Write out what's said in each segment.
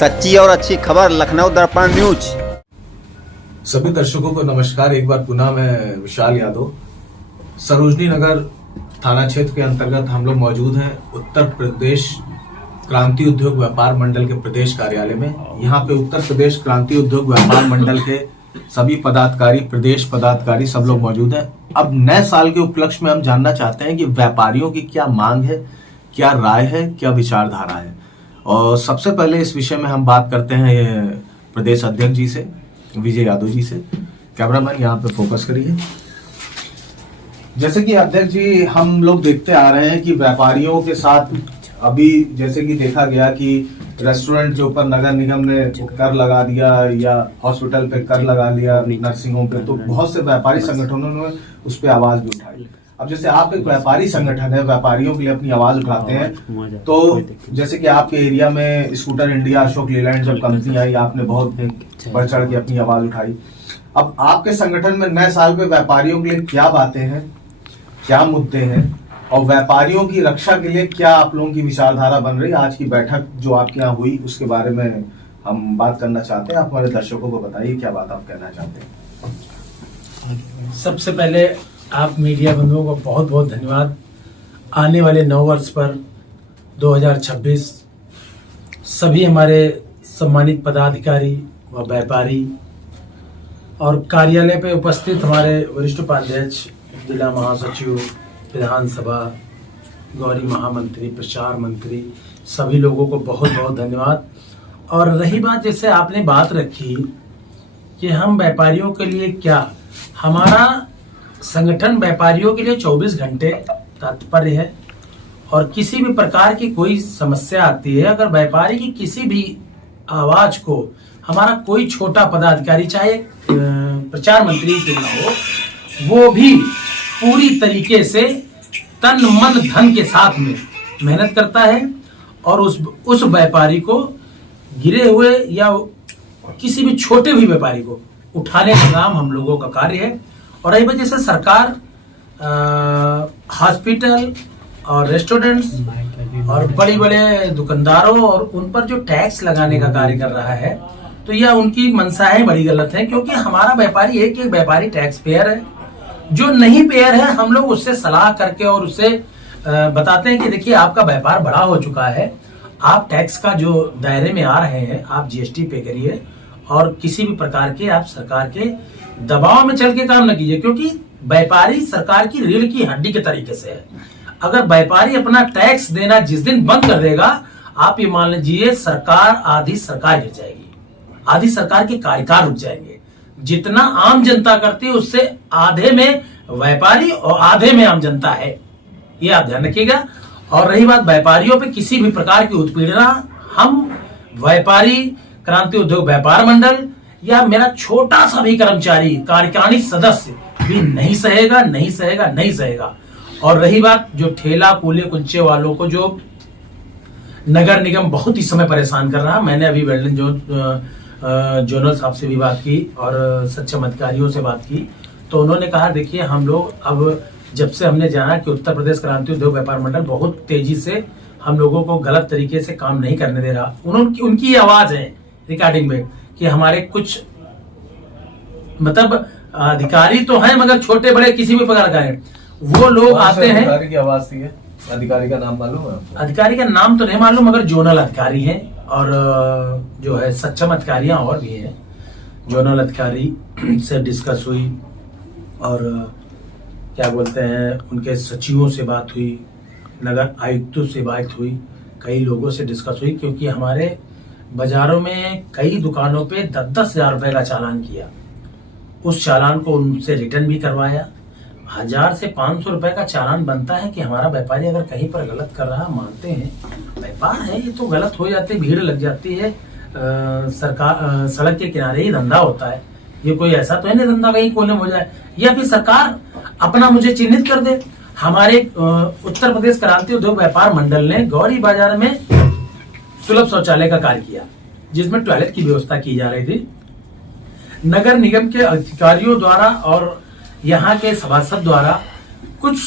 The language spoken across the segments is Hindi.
सच्ची और अच्छी खबर लखनऊ दर्पण न्यूज। सभी दर्शकों को नमस्कार। एक बार पुनः मैं विशाल यादव, सरोजनी नगर थाना क्षेत्र के अंतर्गत हम लोग मौजूद हैं उत्तर प्रदेश क्रांति उद्योग व्यापार मंडल के प्रदेश कार्यालय में। यहाँ पे उत्तर प्रदेश क्रांति उद्योग व्यापार मंडल के सभी पदाधिकारी, प्रदेश पदाधिकारी सब लोग मौजूद हैं। अब नए साल के उपलक्ष्य में हम जानना चाहते हैं कि व्यापारियों की क्या मांग है, क्या राय है, क्या विचारधारा है। और सबसे पहले इस विषय में हम बात करते हैं प्रदेश अध्यक्ष जी से, विजय यादव जी से। कैमरामैन यहाँ पे फोकस करिए। जैसे कि अध्यक्ष जी, हम लोग देखते आ रहे हैं कि व्यापारियों के साथ अभी जैसे कि देखा गया कि रेस्टोरेंट के ऊपर नगर निगम ने कर लगा दिया या हॉस्पिटल पे कर लगा लिया, नर्सिंग होम पे, तो बहुत से व्यापारी संगठनों ने उस पर आवाज भी उठाई। अब जैसे आप एक व्यापारी संगठन है, व्यापारियों के लिए अपनी आवाज उठाते हैं, तो जैसे कि आपके एरिया में स्कूटर इंडिया, अशोक लेलैंड जब कंपनी आई, आपने बहुत बढ़ चढ़ के अपनी आवाज उठाई। अब आपके संगठन में नए साल पे व्यापारियों के लिए क्या बातें हैं, क्या मुद्दे हैं, और व्यापारियों की रक्षा के लिए क्या आप लोगों की विचारधारा बन रही है? आज की बैठक जो आपके यहाँ हुई उसके बारे में हम बात करना चाहते हैं। आप हमारे दर्शकों को बताइए क्या बात आप कहना चाहते हैं। सबसे पहले आप मीडिया बंधुओं को बहुत बहुत धन्यवाद। आने वाले नव वर्ष पर 2026 सभी हमारे सम्मानित पदाधिकारी व व्यापारी और कार्यालय पे उपस्थित हमारे वरिष्ठ उपाध्यक्ष, जिला महासचिव, विधानसभा, गौरी महामंत्री, प्रचार मंत्री, सभी लोगों को बहुत बहुत धन्यवाद। और रही बात, जैसे आपने बात रखी कि हम व्यापारियों के लिए क्या, हमारा संगठन व्यापारियों के लिए 24 घंटे तत्पर है। और किसी भी प्रकार की कोई समस्या आती है, अगर व्यापारी की किसी भी आवाज को हमारा कोई छोटा पदाधिकारी, चाहे प्रचार मंत्री क्यों ना हो, वो भी पूरी तरीके से तन मन धन के साथ में मेहनत करता है और उस व्यापारी को, गिरे हुए या किसी भी छोटे भी व्यापारी को उठाने का काम हम लोगों का कार्य है। और रही वजह से सरकार हॉस्पिटल और रेस्टोरेंट्स और बड़ी बड़े दुकानदारों और उन पर जो टैक्स लगाने का कार्य कर रहा है, तो यह उनकी मंशाएं बड़ी गलत है। क्योंकि हमारा व्यापारी एक व्यापारी टैक्स पेयर है, जो नहीं पेयर है हम लोग उससे सलाह करके और उससे बताते हैं कि देखिए आपका व्यापार बड़ा हो चुका है, आप टैक्स का जो दायरे में आ रहे हैं, आप जीएसटी पे करिए और किसी भी प्रकार के आप सरकार के दबाव में चल के काम न कीजिए। क्योंकि व्यापारी सरकार की रीढ़ की हड्डी के तरीके से है। अगर व्यापारी अपना टैक्स देना जिस दिन बंद कर देगा, आप ये मान लीजिए सरकार, आधी सरकार गिर जाएगी, आधी सरकार के कार्यकाल रुक जाएंगे। जितना आम जनता करती है उससे आधे में व्यापारी और आधे में आम जनता है, ये आप ध्यान रखिएगा। और रही बात व्यापारियों पे किसी भी प्रकार की उत्पीड़ना, हम व्यापारी क्रांति उद्योग व्यापार मंडल या मेरा छोटा सा भी कर्मचारी, कार्यकारिणी सदस्य भी नहीं सहेगा, नहीं सहेगा, नहीं सहेगा। और रही बात जो ठेला कूले कुंचे वालों को जो नगर निगम बहुत ही समय परेशान कर रहा, मैंने अभी वेल्डन जोनल साहब से भी बात की और सक्षम अधिकारियों से बात की, तो उन्होंने कहा देखिए हम लोग अब जब से हमने जाना कि उत्तर प्रदेश क्रांति उद्योग व्यापार मंडल बहुत तेजी से हम लोगों को गलत तरीके से काम नहीं करने दे रहा। उनकी आवाज है रिकॉर्डिंग में कि हमारे कुछ मतलब अधिकारी तो हैं मगर छोटे बड़े किसी भी प्रकार का है, वो लोग आते हैं। अधिकारी की आवाज थी, अधिकारी का नाम मालूम है आपको? अधिकारी का नाम तो नहीं मालूम मगर जोनल अधिकारी हैं और जो है सक्षम अधिकारियां और भी हैं। जोनल अधिकारी से डिस्कस हुई और क्या बोलते हैं उनके सचिवों से बात हुई, नगर आयुक्तों से बात हुई, कई लोगों से डिस्कस हुई। क्योंकि हमारे बाजारों में कई दुकानों पे 10-10 हजार रुपए का चालान किया, उस चालान को उनसे रिटर्न भी करवाया। 1000 से 500 रुपए का चालान बनता है कि हमारा व्यापारी अगर कहीं पर गलत कर रहा, मानते हैं व्यापार है ये तो गलत हो जाती है, भीड़ लग जाती है, सरकार सड़क के किनारे ही धंधा होता है, ये कोई ऐसा तो है नहीं धंधा कहीं कोने में हो जाए, या फिर सरकार अपना मुझे चिन्हित कर दे। हमारे उत्तर प्रदेश क्रांति उद्योग व्यापार मंडल ने गौरी बाजार में सुलभ शौचालय का कार्य किया, जिसमें टॉयलेट की व्यवस्था की जा रही थी। नगर निगम के अधिकारियों द्वारा और यहाँ के सभासद द्वारा कुछ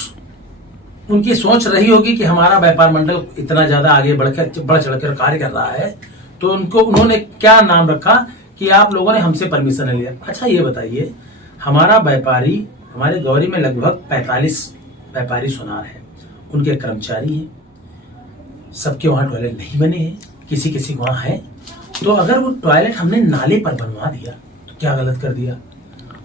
उनकी सोच रही होगी कि हमारा व्यापार मंडल इतना ज्यादा आगे बढ़ चढ़कर कार्य कर रहा है, तो उन्होंने क्या नाम रखा कि आप लोगों ने हमसे परमिशन लिया। अच्छा ये बताइए, हमारा व्यापारी, हमारे गौरी में लगभग 45 व्यापारी सुनार है, उनके कर्मचारी हैं, सबके वहां टॉयलेट नहीं बने हैं, किसी किसी को वहां है। तो अगर वो टॉयलेट हमने नाले पर बनवा दिया तो क्या गलत कर दिया,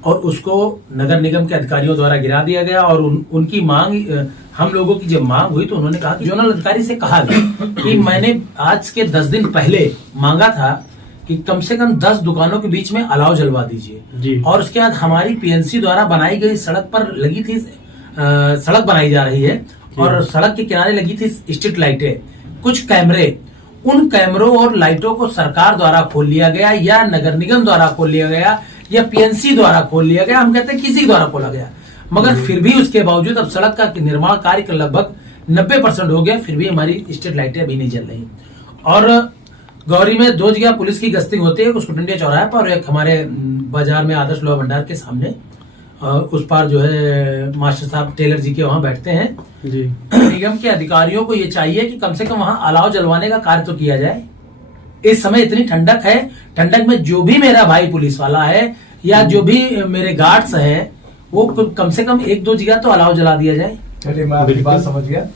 और उसको नगर निगम के अधिकारियों द्वारा गिरा दिया गया। और उनकी मांग, हम लोगों की जब मांग हुई तो उन्होंने कहा कि जोनल अधिकारी से कहा गया कि मैंने आज के 10 दिन पहले मांगा था कि कम से कम 10 दुकानों के बीच में अलाव जलवा दीजिए। और उसके बाद हमारी पीएनसी द्वारा बनाई गई सड़क पर लगी थी, सड़क बनाई जा रही है और सड़क के किनारे लगी थी स्ट्रीट लाइटें, कुछ कैमरे, उन कैमरों और लाइटों को सरकार द्वारा खोल लिया गया या नगर निगम द्वारा खोल लिया गया या पीएनसी द्वारा खोल लिया गया, हम कहते हैं किसी द्वारा खोला गया, मगर फिर भी उसके बावजूद अब सड़क का निर्माण कार्य लगभग 90% हो गया, फिर भी हमारी स्ट्रीट लाइटें अभी नहीं जल रही। और गौरी में 2 जगह पुलिस की गश्तिंग होती है, कुछ टंडिया चौराहे पर और एक हमारे बाजार में आदर्श लोहा भंडार के सामने, उस पार जो है मास्टर साहब टेलर जी के वहां बैठते हैं जी। निगम के अधिकारियों को ये चाहिए कि कम से कम वहां अलाव जलवाने का कार्य तो किया जाए। इस समय इतनी ठंडक है, ठंडक में जो भी मेरा भाई पुलिस वाला है या जो भी मेरे गार्ड्स हैं, वो कम से कम 1-2 जगह तो अलाव जला दिया जाए। चलिए, मैं आपकी बात समझ गया।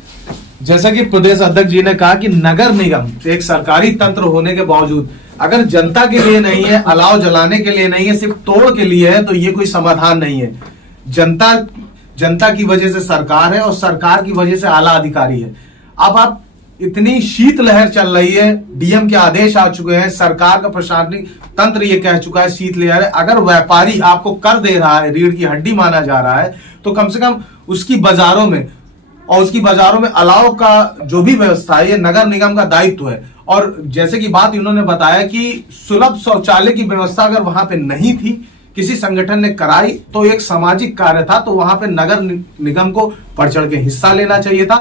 जैसा कि प्रदेश अध्यक्ष जी ने कहा कि नगर निगम एक सरकारी तंत्र होने के बावजूद अगर जनता के लिए नहीं है, अलाव जलाने के लिए नहीं है, सिर्फ तोड़ के लिए है, तो ये कोई समाधान नहीं है। जनता की वजह से सरकार है और सरकार की वजह से आला अधिकारी है। अब आप इतनी शीतलहर चल रही है, डीएम के आदेश आ चुके हैं, सरकार का प्रशासनिक तंत्र ये कह चुका है शीतलहर है। अगर व्यापारी आपको कर दे रहा है, रीढ़ की हड्डी माना जा रहा है, तो कम से कम उसकी बाजारों में अलाव का जो भी व्यवस्था है, ये नगर निगम का दायित्व है। और जैसे कि बात इन्होंने बताया कि सुलभ शौचालय की व्यवस्था अगर वहां पे नहीं थी, किसी संगठन ने कराई, तो एक सामाजिक कार्य था, तो वहां पे नगर निगम को बढ़ चढ़ के हिस्सा लेना चाहिए था।